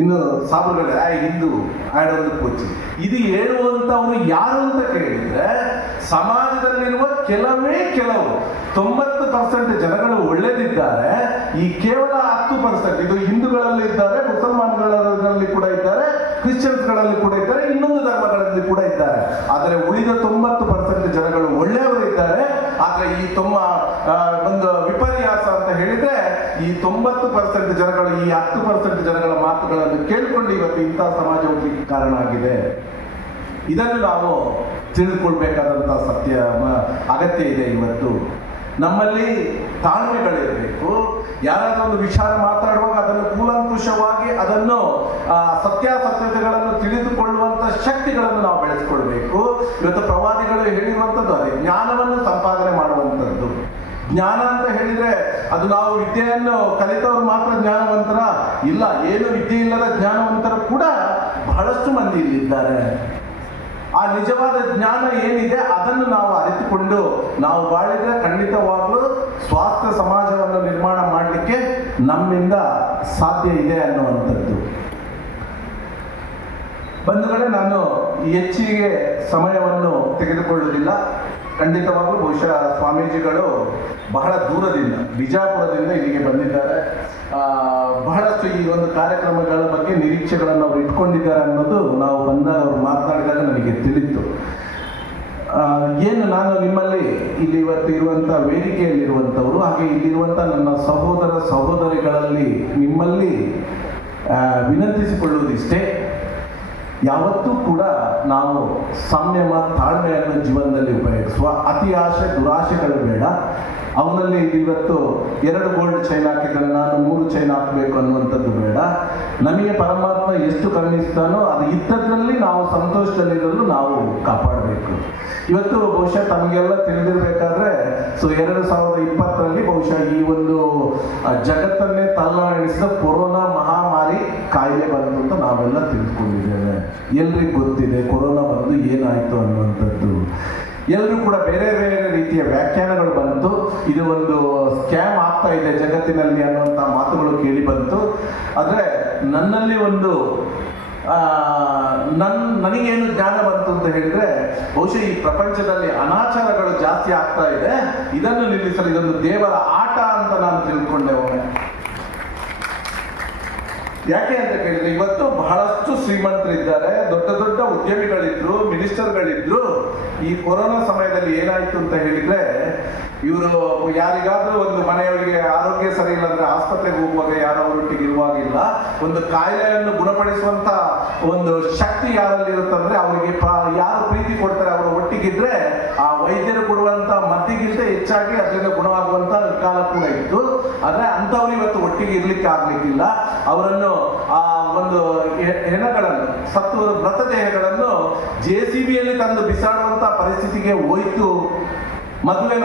ಇನ್ನು ಸಾಬುಗಳೇ ಹಿಂದೂ ಆಡೋದು ಕೊಚ್ಚಿ ಇದು ಹೇಳುವಂಥವ್ರು ಯಾರು ಅಂತ ಕೇಳಿದ್ರೆ ಸಮಾಜದಲ್ಲಿರುವ ಕೆಲವು 90% ಜನಗಳು ಒಳ್ಳೆದಿದ್ದಾರೆ. ಈ ಕೇವಲ 10% ಇದು ಹಿಂದೂಗಳಲ್ಲಿ ಇದ್ದಾರೆ, ಮುಸಲ್ಮಾನ್ಗಳಲ್ಲಿ ಕೂಡ ಇದ್ದಾರೆ, ಕ್ರಿಶ್ಚಿಯನ್ಸ್ಗಳಲ್ಲಿ ಕೂಡ ಇದ್ದಾರೆ, ಇನ್ನೊಂದು ಧರ್ಮಗಳಲ್ಲಿ ಕೂಡ ಇದ್ದಾರೆ. ಆದರೆ ಉಳಿದ 90% ಜನಗಳು ಒಳ್ಳೆಯವರು ಇದ್ದಾರೆ. ಆದರೆ ಈ ಒಂದು ವಿಪರ್ಯಾಸ ಅಂತ ಹೇಳಿದ್ರೆ ಈ 90% ಜನಗಳು ಈ 10% ಜನಗಳ ಮಾತುಗಳನ್ನು ಕೇಳಿಕೊಂಡು ಇವತ್ತು ಇಂಥ ಸಮಾಜ ಹುಟ್ಟಲಿಕ್ಕೆ ಕಾರಣ ಆಗಿದೆ. ಇದನ್ನು ನಾವು ತಿಳಿದುಕೊಳ್ಬೇಕಾದಂಥ ಅಗತ್ಯ ಇದೆ. ಇವತ್ತು ನಮ್ಮಲ್ಲಿ ತಾಳ್ಮೆಗಳಿರಬೇಕು. ಯಾರಾದರೂ ಒಂದು ವಿಚಾರ ಮಾತಾಡುವಾಗ ಅದನ್ನು ಕೂಲಂಕುಷವಾಗಿ ಅದನ್ನು ಸತ್ಯಾಸತ್ಯತೆಗಳನ್ನು ತಿಳಿದುಕೊಳ್ಳುವಂಥ ಶಕ್ತಿಗಳನ್ನು ನಾವು ಬೆಳೆಸ್ಕೊಳ್ಬೇಕು. ಇವತ್ತು ಪ್ರವಾದಿಗಳು ಹೇಳಿರುವಂಥದ್ದು ಅದೇ, ಜ್ಞಾನವನ್ನು ಸಂಪಾದನೆ ಮಾಡುವಂಥದ್ದು. ಜ್ಞಾನ ಅಂತ ಹೇಳಿದ್ರೆ ಅದು ನಾವು ವಿದ್ಯೆಯನ್ನು ಕಲಿತವರು ಮಾತ್ರ ಜ್ಞಾನವಂತರ ಇಲ್ಲ, ಏನು ವಿದ್ಯೆ ಇಲ್ಲದ ಜ್ಞಾನವಂತರು ಕೂಡ ಬಹಳಷ್ಟು ಮಂದಿ ಇಲ್ಲಿದ್ದಾರೆ. ಆ ನಿಜವಾದ ಜ್ಞಾನ ಏನಿದೆ ಅದನ್ನು ನಾವು ಅರಿತುಕೊಂಡು ನಾವು ಬಾಳಿದ್ರೆ ಖಂಡಿತವಾಗ್ಲೂ ಸ್ವಾಸ್ಥ್ಯ ಸಮಾಜವನ್ನು ನಿರ್ಮಾಣ ಮಾಡಲಿಕ್ಕೆ ನಮ್ಮಿಂದ ಸಾಧ್ಯ ಇದೆ ಅನ್ನುವಂಥದ್ದು. ಬಂಧುಗಳೇ, ನಾನು ಹೆಚ್ಚಿಗೆ ಸಮಯವನ್ನು ತೆಗೆದುಕೊಳ್ಳುವುದಿಲ್ಲ. ಖಂಡಿತವಾಗ್ಲೂ ಬಹುಶಃ ಸ್ವಾಮೀಜಿಗಳು ಬಹಳ ದೂರದಿಂದ ಬಿಜಾಪುರದಿಂದ ಇಲ್ಲಿಗೆ ಬಂದಿದ್ದಾರೆ. ಬಹಳಷ್ಟು ಈ ಒಂದು ಕಾರ್ಯಕ್ರಮಗಳ ಬಗ್ಗೆ ನಿರೀಕ್ಷೆಗಳನ್ನು ಅವರು ಇಟ್ಕೊಂಡಿದ್ದಾರೆ ಅನ್ನೋದು ನಾವು ಬಂದಾಗ ಅವರು ಮಾತನಾಡಿದಾಗ ನನಗೆ ತಿಳಿತು. ಏನು ನಾನು ನಿಮ್ಮಲ್ಲಿ ಇಲ್ಲಿ ಇವತ್ತು ಇರುವಂಥ ವೇದಿಕೆಯಲ್ಲಿರುವಂಥವರು ಹಾಗೆ ಇಲ್ಲಿರುವಂಥ ನನ್ನ ಸಹೋದರಿಗಳಲ್ಲಿ ನಿಮ್ಮಲ್ಲಿ ವಿನಂತಿಸಿಕೊಳ್ಳುವುದಿಷ್ಟೇ, ಯಾವತ್ತೂ ಕೂಡ ನಾವು ಸಂಯಮ ತಾಳ್ಮೆಯನ್ನು ಜೀವನದಲ್ಲಿ ಉಪಯೋಗಿಸುವ. ಅತಿ ಆಸೆ ದುರಾಶೆಗಳು ಬೇಡ. ಅವನಲ್ಲಿ ಇವತ್ತು 2 ಗೋಲ್ಡ್ ಚೈನ್ ಹಾಕಿದರೆ ನಾನು 3 ಚೈನ್ ಹಾಕಬೇಕು ಅನ್ನುವಂಥದ್ದು ಬೇಡ. ನಮಗೆ ಪರಮಾತ್ಮ ಎಷ್ಟು ಕರುಣಿಸ್ತಾನೋ ಅದು ಇದ್ದದ್ರಲ್ಲಿ ನಾವು ಸಂತೋಷದಲ್ಲಿರಲು ನಾವು ಕಾಪಾಡಬೇಕು. ಇವತ್ತು ಬಹುಶಃ ತಮಗೆಲ್ಲ ತಿಳಿದಿರಬೇಕಾದ್ರೆ 2020ರಲ್ಲಿ ಬಹುಶಃ ಈ ಒಂದು ಜಗತ್ತನ್ನೇ ತಲ್ಲಣಿಸಿದ ಕೊರೋನಾ ಮಹಾಮಾರಿ ಕಾಯಿಲೆ ಬಂತು ಅಂತ ನಾವೆಲ್ಲ ತಿಳಿದುಕೊಂಡಿದ್ದೇವೆ. ಎಲ್ರಿಗೂ ಗೊತ್ತಿದೆ ಕೊರೋನಾ ಬಂದು ಏನಾಯಿತು ಅನ್ನುವಂಥದ್ದು. ಎಲ್ಲರೂ ಕೂಡ ಬೇರೆ ಬೇರೆ ರೀತಿಯ ವ್ಯಾಖ್ಯಾನಗಳು ಬಂತು. ಇದು ಒಂದು ಸ್ಕ್ಯಾಮ್ ಆಗ್ತಾ ಇದೆ ಜಗತ್ತಿನಲ್ಲಿ ಅನ್ನುವಂಥ ಮಾತುಗಳು ಕೇಳಿ ಬಂತು. ಆದರೆ ನನ್ನಲ್ಲಿ ಒಂದು ನನಗೇನು ಜ್ಞಾನ ಬಂತು ಅಂತ ಹೇಳಿದ್ರೆ, ಬಹುಶಃ ಈ ಪ್ರಪಂಚದಲ್ಲಿ ಅನಾಚಾರಗಳು ಜಾಸ್ತಿ ಆಗ್ತಾ ಇದೆ, ಇದನ್ನು ನಿಲ್ಲಿಸಲು ಇದೊಂದು ದೇವರ ಆಟ ಅಂತ ನಾನು ತಿಳ್ಕೊಂಡೆ ಒಮ್ಮೆ. ಯಾಕೆ ಅಂತ ಕೇಳಿದ್ರೆ ಇವತ್ತು ಬಹಳಷ್ಟು ಶ್ರೀಮಂತರಿದ್ದಾರೆ, ದೊಡ್ಡ ದೊಡ್ಡ ಉದ್ಯಮಿಗಳಿದ್ರು, ಮಿನಿಸ್ಟರ್ಗಳಿದ್ರು. ಈ ಕೊರೋನಾ ಸಮಯದಲ್ಲಿ ಏನಾಯ್ತು ಅಂತ ಹೇಳಿದ್ರೆ ಇವರು ಯಾರಿಗಾದ್ರೂ ಒಂದು ಮನೆಯವರಿಗೆ ಆರೋಗ್ಯ ಸರಿ ಇಲ್ಲ ಅಂದ್ರೆ ಆಸ್ಪತ್ರೆಗೆ ಹೋಗುವಾಗ ಯಾರವರೊಟ್ಟಿಗೆ ಇರುವಾಗಿಲ್ಲ. ಒಂದು ಕಾಯಿಲೆಯನ್ನು ಗುಣಪಡಿಸುವಂತ ಒಂದು ಶಕ್ತಿ ಯಾರಲ್ಲಿ ಇರುತ್ತಂದ್ರೆ ಅವರಿಗೆ ಯಾರು ಪ್ರೀತಿ ಕೊಡ್ತಾರೆ ಅವರ ಒಟ್ಟಿಗಿದ್ರೆ ಆ ವೈದ್ಯರು ಕೊಡುವಂತ ಮದ್ದಿಗಿಂತ ಹೆಚ್ಚಾಗಿ ಅದರಿಂದ ಗುಣವಾಗುವಂತ ಕಾಲ ಕೂಡ ಇತ್ತು. ಆದ್ರೆ ಅಂಥವ್ರು ಇವತ್ತು ಒಟ್ಟಿಗೆ ಇರ್ಲಿಕ್ಕೆ ಆಗ್ಲಿಕ್ಕಿಲ್ಲ. ಅವರನ್ನು ಆ ಒಂದು ಹೆಣಗಳನ್ನು ಸತ್ತುವ ಮೃತದೇಹಗಳನ್ನು JCBಯಲ್ಲಿ ತಂದು ಬಿಸಾಡುವಂತ ಪರಿಸ್ಥಿತಿಗೆ ಹೋಯ್ತು. ಮದುವೆ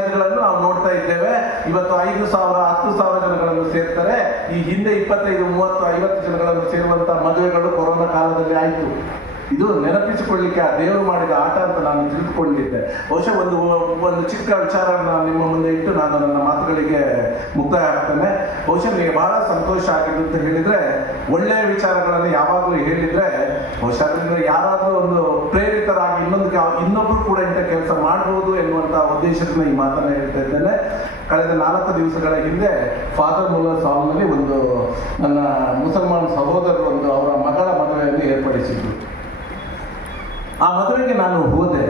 ಇದುಗಳನ್ನು ನಾವು ನೋಡ್ತಾ ಇದ್ದೇವೆ. ಇವತ್ತು 5,000 10,000 ಜನಗಳನ್ನು ಸೇರ್ತಾರೆ. ಈ ಹಿಂದೆ 25 30 50 ಜನಗಳನ್ನು ಸೇರುವಂತ ಮದುವೆಗಳು ಕೊರೋನಾ ಕಾಲದಲ್ಲಿ ಆಯಿತು. ಇದು ನೆನಪಿಸಿಕೊಳ್ಳಿಕ್ಕೆ ಆ ದೇವರು ಮಾಡಿದ ಆಟ ಅಂತ ನಾನು ತಿಳಿದುಕೊಂಡಿದ್ದೆ. ಬಹುಶಃ ಒಂದು ಚಿಕ್ಕ ವಿಚಾರ ನಿಮ್ಮ ಮುಂದೆ ಇಟ್ಟು ನಾನು ನನ್ನ ಮಾತುಗಳಿಗೆ ಮುಕ್ತಾಯ ಆಗ್ತೇನೆ. ಬಹುಶಃ ನಿಮಗೆ ಬಹಳ ಸಂತೋಷ ಆಗಿದೆ ಅಂತ ಹೇಳಿದ್ರೆ, ಒಳ್ಳೆಯ ವಿಚಾರಗಳನ್ನು ಯಾವಾಗಲೂ ಹೇಳಿದ್ರೆ ಬಹುಶಃ ಅದರಿಂದ ಯಾರಾದರೂ ಒಂದು ಪ್ರೇರಿತರಾಗಿ ಇನ್ನೊಬ್ಬರು ಕೂಡ ಇಂಥ ಕೆಲಸ ಮಾಡಬಹುದು ಎನ್ನುವಂಥ ಉದ್ದೇಶದಿಂದ ಈ ಮಾತನ್ನು ಹೇಳ್ತಾ ಇದ್ದೇನೆ. ಕಳೆದ 4 ದಿವಸಗಳ ಹಿಂದೆ ಫಾದರ್ ಮುಲ್ಲರ್ ಸಾಲ್ನಲ್ಲಿ ಒಂದು ನನ್ನ ಮುಸಲ್ಮಾನ್ ಸಹೋದರರು ಅವರ ಮಗಳ ಮದುವೆಯನ್ನು ಏರ್ಪಡಿಸಿದ್ರು. ಆ ಮದುವೆಗೆ ನಾನು ಹೋದೆ.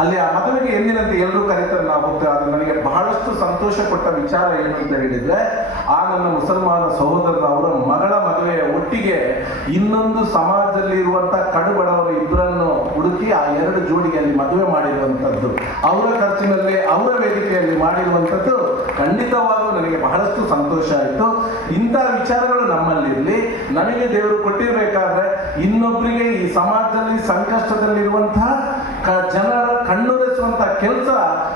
ಅಲ್ಲಿ ಆ ಮದುವೆಗೆ ಎಂದಿನಂತೆ ಎಲ್ಲರೂ ಕರೀತಾರೆ, ನಾವು ಹೋಗ್ತೇವೆ. ಆದರೆ ನನಗೆ ಬಹಳಷ್ಟು ಸಂತೋಷ ಕೊಟ್ಟ ವಿಚಾರ ಏನು ಅಂತ ಹೇಳಿದ್ರೆ, ಆ ನನ್ನ ಮುಸಲ್ಮಾನ ಸಹೋದರರ ಅವರ ಮಗಳ ಮದುವೆಯ ಒಟ್ಟಿಗೆ ಇನ್ನೊಂದು ಸಮಾಜದಲ್ಲಿರುವಂಥ ಕಡುಬಡವರ ಇಬ್ಬರನ್ನು ಹುಡುಕಿ ಆ 2 ಜೋಡಿಗೆ ಅಲ್ಲಿ ಮದುವೆ ಮಾಡಿರುವಂಥದ್ದು, ಅವರ ಖರ್ಚಿನಲ್ಲಿ ಅವರ ವೇದಿಕೆಯಲ್ಲಿ ಮಾಡಿರುವಂಥದ್ದು ಖಂಡಿತವಾಗೂ ನನಗೆ ಬಹಳಷ್ಟು ಸಂತೋಷ ಆಯಿತು. ಇಂಥ ವಿಚಾರಗಳು ನಮ್ಮಲ್ಲಿರಲಿ. ನನಗೆ ದೇವರು ಕೊಟ್ಟಿರಬೇಕಾದ್ರೆ ಇನ್ನೊಬ್ಬರಿಗೆ ಈ ಸಮಾಜದಲ್ಲಿ ಸಂಕಷ್ಟದಲ್ಲಿರುವಂತಹ ಜನರ ಕಣ್ಣೊರೆಸುವಂಥ ಕೆಲಸ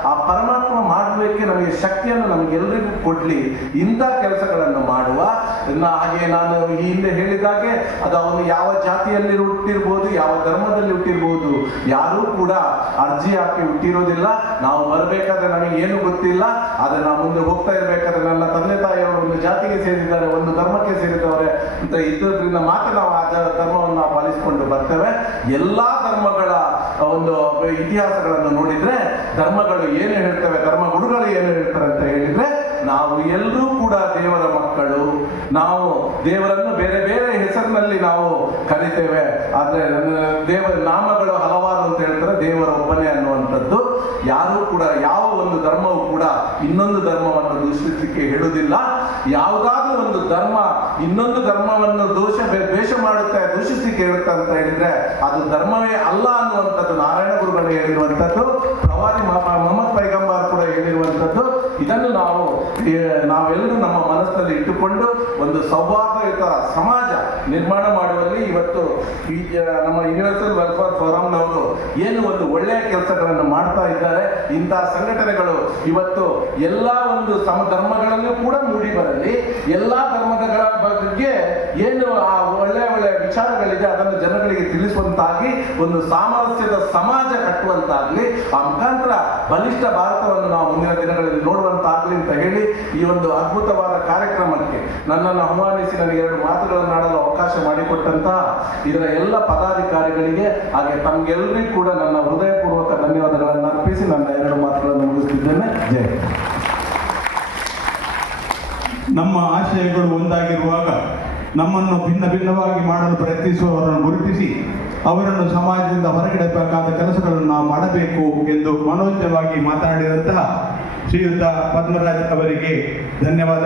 ಆ ಪರಮಾತ್ಮ ಮಾಡಲಿಕ್ಕೆ ನಮಗೆ ಶಕ್ತಿಯನ್ನು ನಮಗೆಲ್ಲರಿಗೂ ಕೊಡಲಿ. ಇಂಥ ಕೆಲಸಗಳನ್ನು ಮಾಡುವ ಹಾಗೆ ನಾನು ಈ ಹಿಂದೆ ಹೇಳಿದಾಗೆ ಅದು ಅವನು ಯಾವ ಜಾತಿಯಲ್ಲಿ ಹುಟ್ಟಿರ್ಬೋದು, ಯಾವ ಧರ್ಮದಲ್ಲಿ ಹುಟ್ಟಿರ್ಬೋದು, ಯಾರೂ ಕೂಡ ಅರ್ಜಿ ಹಾಕಿ ಹುಟ್ಟಿರೋದಿಲ್ಲ. ನಾವು ಬರಬೇಕಾದ್ರೆ ನಮಗೆ ಏನು ಗೊತ್ತಿಲ್ಲ, ಆದರೆ ನಾವು ಮುಂದೆ ಹೋಗ್ತಾ ಇರಬೇಕಾದ್ರೆ ನನ್ನ ತಂದೆ ತಾಯಿಯವರು ಒಂದು ಜಾತಿಗೆ ಸೇರಿದ್ದಾರೆ, ಒಂದು ಧರ್ಮಕ್ಕೆ ಸೇರಿದವರೇ ಅಂತ ಇದ್ದದ್ರಿಂದ ಮಾತ್ರ ನಾವು ಆ ಧರ್ಮವನ್ನು ನಾವು ಪಾಲಿಸಿಕೊಂಡು ಬರ್ತೇವೆ. ಎಲ್ಲ ಧರ್ಮಗಳ ಒಂದು ಇತಿಹಾಸಗಳನ್ನು ನೋಡಿದ್ರೆ ಧರ್ಮಗಳು ಏನು ಹೇಳ್ತವೆ, ಧರ್ಮಗುರುಗಳು ಏನು ಹೇಳ್ತಾರೆ ಅಂತ ಹೇಳಿದ್ರೆ ನಾವು ಎಲ್ಲರೂ ಕೂಡ ದೇವರ ಮಕ್ಕಳು. ನಾವು ದೇವರನ್ನು ಬೇರೆ ಬೇರೆ ಹೆಸರಿನಲ್ಲಿ ನಾವು ಕರಿತೇವೆ, ಆದರೆ ದೇವರ ನಾಮಗಳು ಹಲವಾರು ಅಂತ ಹೇಳ್ತಾರೆ, ದೇವರ ಒಬ್ಬನೇ ಅನ್ನುವಂಥದ್ದು. ಯಾರೂ ಕೂಡ ಯಾವ ಒಂದು ಧರ್ಮವು ಕೂಡ ಇನ್ನೊಂದು ಧರ್ಮವನ್ನು ದೂಷಿಸಲಿಕ್ಕೆ ಹೇಳುವುದಿಲ್ಲ. ಯಾವುದಾದ್ರೂ ಒಂದು ಧರ್ಮ ಇನ್ನೊಂದು ಧರ್ಮವನ್ನು ದ್ವೇಷ ಮಾಡುತ್ತೆ, ದೂಷಿಸಲಿಕ್ಕೆ ಹೇಳುತ್ತೆ ಅಂತ ಹೇಳಿದ್ರೆ ಅದು ಧರ್ಮವೇ ಅಲ್ಲ ಅನ್ನುವಂಥದ್ದು ನಾರಾಯಣ ಗುರುಗಳು ಹೇಳಿರುವಂಥದ್ದು, ಪ್ರವಾದಿ ಮೊಹಮ್ಮದ್ ಪೈಗಂಬರ್ ಕೂಡ ಹೇಳಿರುವಂಥದ್ದು. ಇದನ್ನು ನಾವೆಲ್ಲರೂ ನಮ್ಮ ಮನಸ್ಸಿನಲ್ಲಿ ಇಟ್ಟುಕೊಂಡು ಒಂದು ಸೌಹಾರ್ದಯುತ ಸಮಾಜ ನಿರ್ಮಾಣ ಮಾಡುವಲ್ಲಿ ಇವತ್ತು ನಮ್ಮ ಯೂನಿವರ್ಸಲ್ ವೆಲ್ಫೇರ್ ಫೋರಂನವರು ಏನು ಒಂದು ಒಳ್ಳೆಯ ಕೆಲಸಗಳನ್ನು ಮಾಡ್ತಾ ಇದ್ದಾರೆ. ಇಂತಹ ಸಂಘಟನೆಗಳು ಇವತ್ತು ಎಲ್ಲ ಒಂದು ಧರ್ಮಗಳಲ್ಲೂ ಕೂಡ ಮೂಡಿ ಬರಲಿ. ಎಲ್ಲ ಧರ್ಮಗಳ ಬಗ್ಗೆ ಏನು ಆ ಒಳ್ಳೆಯ ಒಳ್ಳೆಯ ವಿಚಾರಗಳಿದೆ ಅದನ್ನು ಜನಗಳಿಗೆ ತಿಳಿಸುವಂತಾಗಿ ಒಂದು ಸಾಮರಸ್ಯದ ಸಮಾಜ ಕಟ್ಟುವಂತಾಗಲಿ, ಆ ಮುಖಾಂತರ ಬಲಿಷ್ಠ ಭಾರತವನ್ನು ನಾವು ಮುಂದಿನ ದಿನಗಳಲ್ಲಿ ನೋಡುವಂತಾಗಲಿ ಅಂತ ಹೇಳಿ ಈ ಒಂದು ಅದ್ಭುತವಾದ ಕಾರ್ಯಕ್ರಮಕ್ಕೆ ನನ್ನನ್ನು ಆಹ್ವಾನಿಸಿ ನನಗೆ 2 ಮಾತುಗಳನ್ನು ಆಡಲು ಅವಕಾಶ ಮಾಡಿಕೊಟ್ಟಂತಹ ಇದರ ಎಲ್ಲ ಪದಾಧಿಕಾರಿಗಳಿಗೆ ಹಾಗೆ ತಮಗೆಲ್ಲರಿಗೂ ಕೂಡ ನನ್ನ ಹೃದಯಪೂರ್ವಕ ಧನ್ಯವಾದಗಳನ್ನು ಅರ್ಪಿಸಿ ನನ್ನ 2 ಮಾತುಗಳನ್ನು ಮುಗಿಸುತ್ತಿದ್ದೇನೆ. ಜೈ. ನಮ್ಮ ಆಶಯಗಳು ಒಂದಾಗಿರುವಾಗ ನಮ್ಮನ್ನು ಭಿನ್ನ ಭಿನ್ನವಾಗಿ ಮಾಡಲು ಪ್ರಯತ್ನಿಸುವವರನ್ನು ಗುರುತಿಸಿ ಅವರನ್ನು ಸಮಾಜದಿಂದ ಹೊರಗಿಡಬೇಕಾದ ಕೆಲಸಗಳನ್ನು ನಾವು ಮಾಡಬೇಕು ಎಂದು ಮನೋಜ್ಞವಾಗಿ ಮಾತನಾಡಿದಂತಹ ಶ್ರೀಯುತ ಪದ್ಮರಾಜ್ ಅವರಿಗೆ ಧನ್ಯವಾದ.